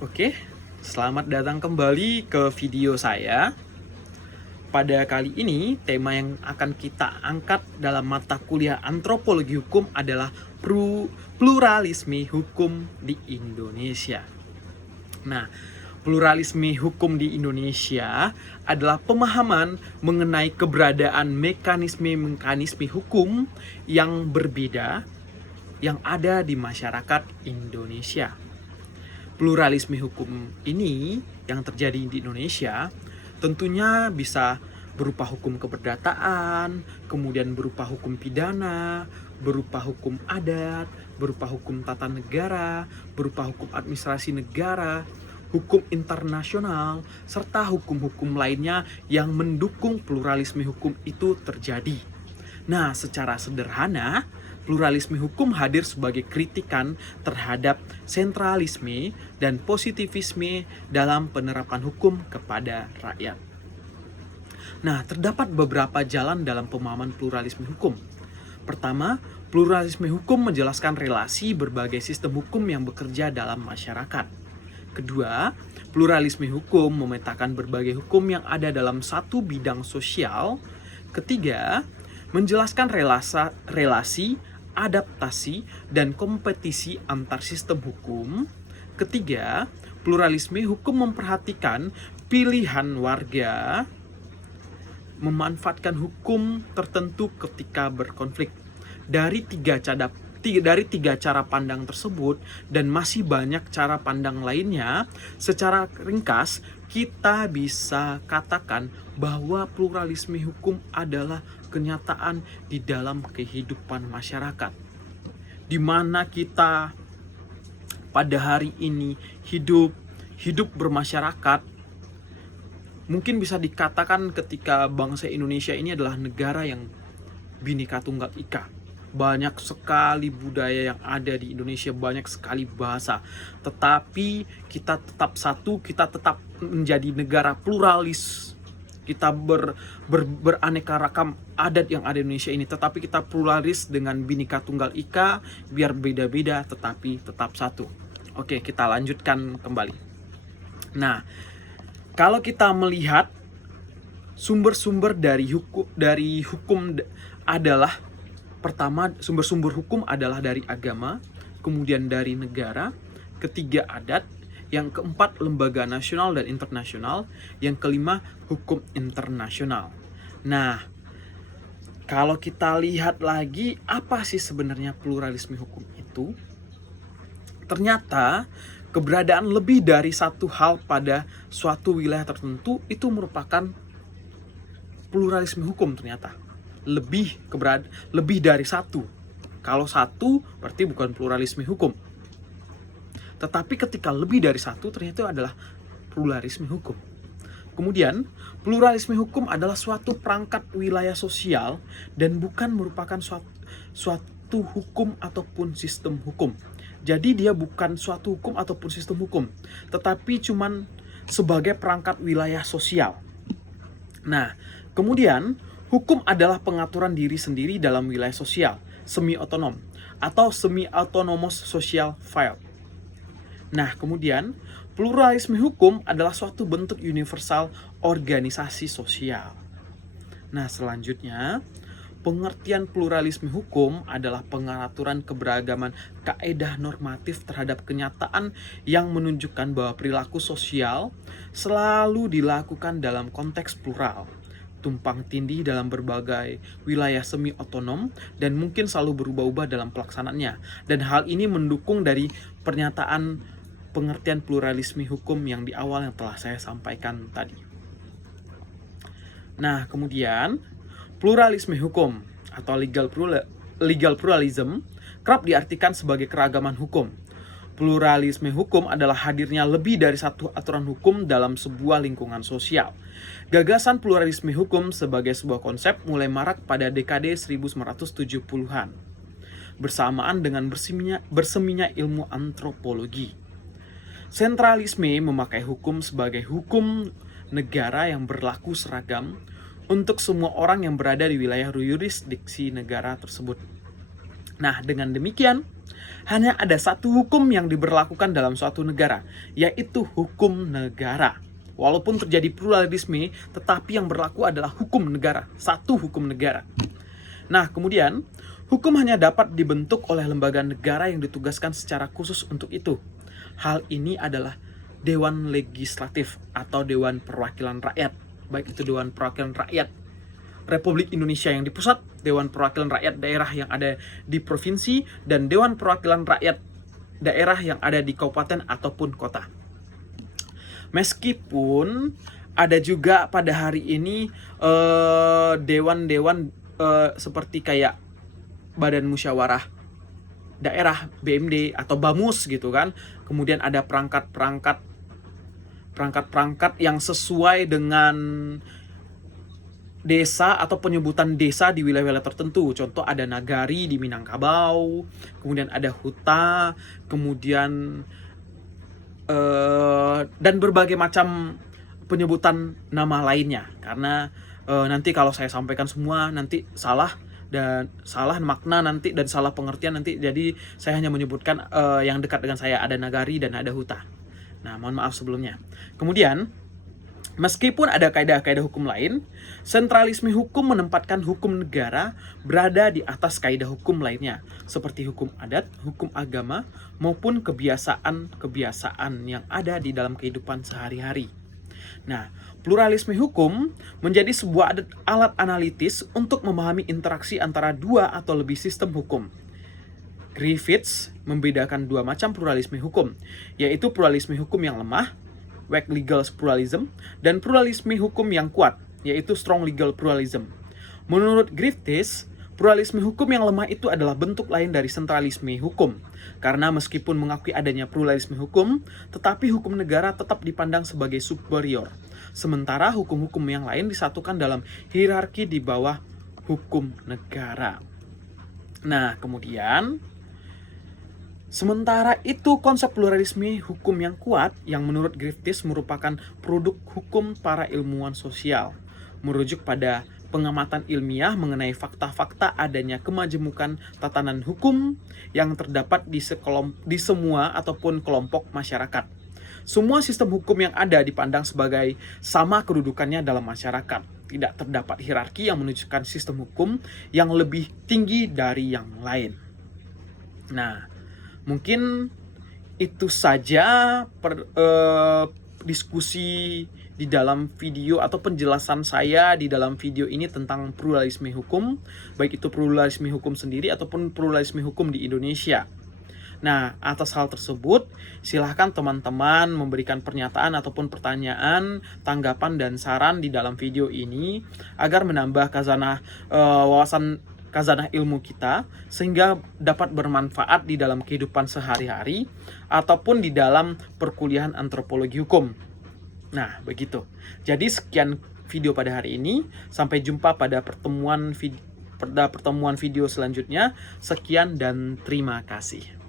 Oke, selamat datang kembali ke video saya. Pada kali ini, tema yang akan kita angkat dalam mata kuliah antropologi hukum adalah pluralisme hukum di Indonesia. Nah, pluralisme hukum di Indonesia adalah pemahaman mengenai keberadaan mekanisme-mekanisme hukum yang berbeda yang ada di masyarakat Indonesia. Pluralisme hukum ini yang terjadi di Indonesia tentunya bisa berupa hukum keperdataan, kemudian berupa hukum pidana, berupa hukum adat, berupa hukum tata negara, berupa hukum administrasi negara, hukum internasional, serta hukum-hukum lainnya yang mendukung pluralisme hukum itu terjadi. Nah, secara sederhana, pluralisme hukum hadir sebagai kritikan terhadap sentralisme dan positivisme dalam penerapan hukum kepada rakyat. Nah, terdapat beberapa jalan dalam pemahaman pluralisme hukum. Pertama, pluralisme hukum menjelaskan relasi berbagai sistem hukum yang bekerja dalam masyarakat. Kedua, pluralisme hukum memetakan berbagai hukum yang ada dalam satu bidang sosial. Ketiga, menjelaskan relasi, adaptasi, dan kompetisi antar sistem hukum. Ketiga, pluralisme hukum memperhatikan pilihan warga memanfaatkan hukum tertentu ketika berkonflik. Dari tiga cara pandang tersebut dan masih banyak cara pandang lainnya, secara ringkas kita bisa katakan bahwa pluralisme hukum adalah kenyataan di dalam kehidupan masyarakat, di mana kita pada hari ini hidup bermasyarakat. Mungkin bisa dikatakan ketika bangsa Indonesia ini adalah negara yang Bhinneka Tunggal Ika. Banyak sekali budaya yang ada di Indonesia, banyak sekali bahasa. Tetapi kita tetap satu, kita tetap menjadi negara pluralis. Kita beraneka ragam adat yang ada di Indonesia ini, tetapi kita pluralis dengan Bhinneka Tunggal Ika, biar beda-beda tetapi tetap satu. Oke, kita lanjutkan kembali. Nah, kalau kita melihat sumber-sumber dari hukum adalah, pertama, sumber-sumber hukum adalah dari agama, kemudian dari negara, ketiga adat, yang keempat lembaga nasional dan internasional, yang kelima hukum internasional. Nah, kalau kita lihat lagi apa sih sebenarnya pluralisme hukum itu? Ternyata keberadaan lebih dari satu hal pada suatu wilayah tertentu itu merupakan pluralisme hukum. Ternyata lebih dari satu. Kalau satu berarti bukan pluralisme hukum. Tetapi ketika lebih dari satu, ternyata itu adalah pluralisme hukum. Kemudian, pluralisme hukum adalah suatu perangkat wilayah sosial dan bukan merupakan suatu hukum ataupun sistem hukum. Jadi dia bukan suatu hukum ataupun sistem hukum, tetapi cuman sebagai perangkat wilayah sosial. Nah, kemudian hukum adalah pengaturan diri sendiri dalam wilayah sosial, semi-otonom atau semi-autonomous social file. Nah, kemudian pluralisme hukum adalah suatu bentuk universal organisasi sosial. Nah, selanjutnya, pengertian pluralisme hukum adalah pengaturan keberagaman kaedah normatif terhadap kenyataan yang menunjukkan bahwa perilaku sosial selalu dilakukan dalam konteks plural, tumpang tindih dalam berbagai wilayah semi-otonom, dan mungkin selalu berubah-ubah dalam pelaksanaannya. Dan hal ini mendukung dari pernyataan pengertian pluralisme hukum yang di awal yang telah saya sampaikan tadi. Nah, kemudian pluralisme hukum atau legal pluralism kerap diartikan sebagai keragaman hukum. Pluralisme hukum adalah hadirnya lebih dari satu aturan hukum dalam sebuah lingkungan sosial. Gagasan pluralisme hukum sebagai sebuah konsep mulai marak pada dekade 1970-an, bersamaan dengan berseminya ilmu antropologi. Sentralisme memakai hukum sebagai hukum negara yang berlaku seragam untuk semua orang yang berada di wilayah yurisdiksi negara tersebut. Nah, dengan demikian, hanya ada satu hukum yang diberlakukan dalam suatu negara, yaitu hukum negara. Walaupun terjadi pluralisme, tetapi yang berlaku adalah hukum negara, satu hukum negara. Nah, kemudian, hukum hanya dapat dibentuk oleh lembaga negara yang ditugaskan secara khusus untuk itu. Hal ini adalah Dewan Legislatif atau Dewan Perwakilan Rakyat. Baik itu Dewan Perwakilan Rakyat Republik Indonesia yang di pusat, Dewan Perwakilan Rakyat daerah yang ada di provinsi, dan Dewan Perwakilan Rakyat daerah yang ada di kabupaten ataupun kota. Meskipun ada juga pada hari ini dewan-dewan seperti kayak Badan Musyawarah Daerah BMD atau BAMUS gitu kan. Kemudian ada perangkat-perangkat yang sesuai dengan desa atau penyebutan desa di wilayah-wilayah tertentu. Contoh ada Nagari di Minangkabau, kemudian ada Huta, kemudian dan berbagai macam penyebutan nama lainnya. Karena nanti kalau saya sampaikan semua nanti salah makna nanti dan salah pengertian nanti. Jadi saya hanya menyebutkan yang dekat dengan saya, ada Nagari dan ada Huta. Nah, mohon maaf sebelumnya. Kemudian meskipun ada kaidah-kaidah hukum lain, sentralisme hukum menempatkan hukum negara berada di atas kaidah hukum lainnya, seperti hukum adat, hukum agama, maupun kebiasaan-kebiasaan yang ada di dalam kehidupan sehari-hari. Nah, pluralisme hukum menjadi sebuah alat analitis untuk memahami interaksi antara dua atau lebih sistem hukum. Griffiths membedakan dua macam pluralisme hukum, yaitu pluralisme hukum yang lemah, weak legal pluralism, dan pluralisme hukum yang kuat, yaitu strong legal pluralism. Menurut Griffiths, pluralisme hukum yang lemah itu adalah bentuk lain dari sentralisme hukum. Karena meskipun mengakui adanya pluralisme hukum, tetapi hukum negara tetap dipandang sebagai superior. Sementara hukum-hukum yang lain disatukan dalam hierarki di bawah hukum negara. Nah, kemudian sementara itu konsep pluralisme hukum yang kuat yang menurut Griffiths merupakan produk hukum para ilmuwan sosial, merujuk pada pengamatan ilmiah mengenai fakta-fakta adanya kemajemukan tatanan hukum yang terdapat di semua ataupun kelompok masyarakat. Semua sistem hukum yang ada dipandang sebagai sama kedudukannya dalam masyarakat. Tidak terdapat hierarki yang menunjukkan sistem hukum yang lebih tinggi dari yang lain. Nah, mungkin itu saja diskusi di dalam video atau penjelasan saya di dalam video ini tentang pluralisme hukum, baik itu pluralisme hukum sendiri ataupun pluralisme hukum di Indonesia. Nah, atas hal tersebut, silahkan teman-teman memberikan pernyataan ataupun pertanyaan, tanggapan, dan saran di dalam video ini agar menambah khazanah khazanah ilmu kita sehingga dapat bermanfaat di dalam kehidupan sehari-hari ataupun di dalam perkuliahan antropologi hukum. Nah, begitu. Jadi sekian video pada hari ini. Sampai jumpa pada pertemuan video selanjutnya. Sekian dan terima kasih.